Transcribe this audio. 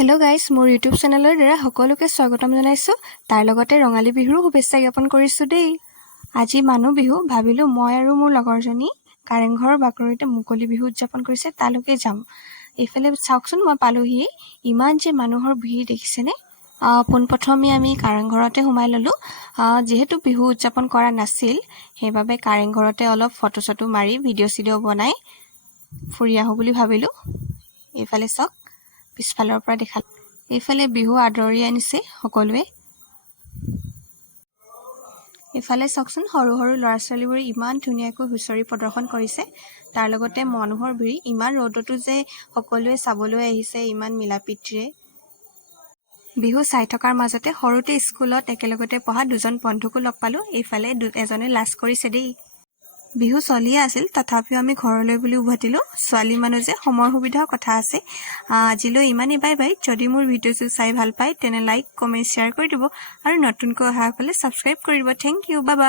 Hello' guys, মোৰ YouTube চেনেলৰ দ্বাৰা সকলোকে স্বাগতম জনাইছোঁ। তাৰ লগতে ৰঙালী বিহুৰো শুভেচ্ছা জ্ঞাপন কৰিছোঁ দেই। আজি মানুহ বিহু, ভাবিলোঁ মই আৰু মোৰ লগৰজনী কাৰেংঘৰৰ বাকৰিতে মুকলি বিহু উদযাপন কৰিছে, তালৈকে যাম। এইফালে চাওকচোন, মই পালোহি। ইমান যে মানুহৰ ভিৰ দেখিছেনে। পোনপ্ৰথমে আমি কাৰেংঘৰতে সোমাই ল'লোঁ। যিহেতু বিহু উদযাপন কৰা নাছিল, সেইবাবে কাৰেংঘৰতে অলপ ফটো চটো মাৰি ভিডিঅ' বনাই ফুৰি আহোঁ বুলি ভাবিলোঁ। এইফালে চাওক, পিছফালৰ পৰা দেখাল। এইফালে বিহু আদৰি আনিছে সকলোৱে। এইফালে চাওকচোন, সৰু সৰু ল'ৰা ছোৱালীবোৰে ইমান ধুনীয়াকৈ হুঁচৰি প্ৰদৰ্শন কৰিছে। তাৰ লগতে মানুহৰ ভিৰ, ইমান ৰ'দতো যে সকলোৱে চাবলৈ আহিছে ইমান মিলাপ্ৰীতিৰে। বিহু চাই থকাৰ মাজতে সৰুতে স্কুলত একেলগতে পঢ়া দুজন বন্ধুকো লগ পালোঁ। এইফালে এজনে লাজ কৰিছে দেই। বিহু চলিয়ে আছিল, তথাপিও আমি ঘৰলৈ বুলি উভতিলোঁ। ছোৱালী মানুহ যে, সময় সুবিধাৰ কথা আছে। আজিলৈ ইমানেই, বাই বাই। যদি মোৰ ভিডিঅ'টো চাই ভাল পায় তেনে লাইক, কমেণ্ট, শ্বেয়াৰ কৰি দিব আৰু নতুনকৈ অহাসকলে ছাবস্ক্ৰাইব কৰি দিব। Thank you, bye by.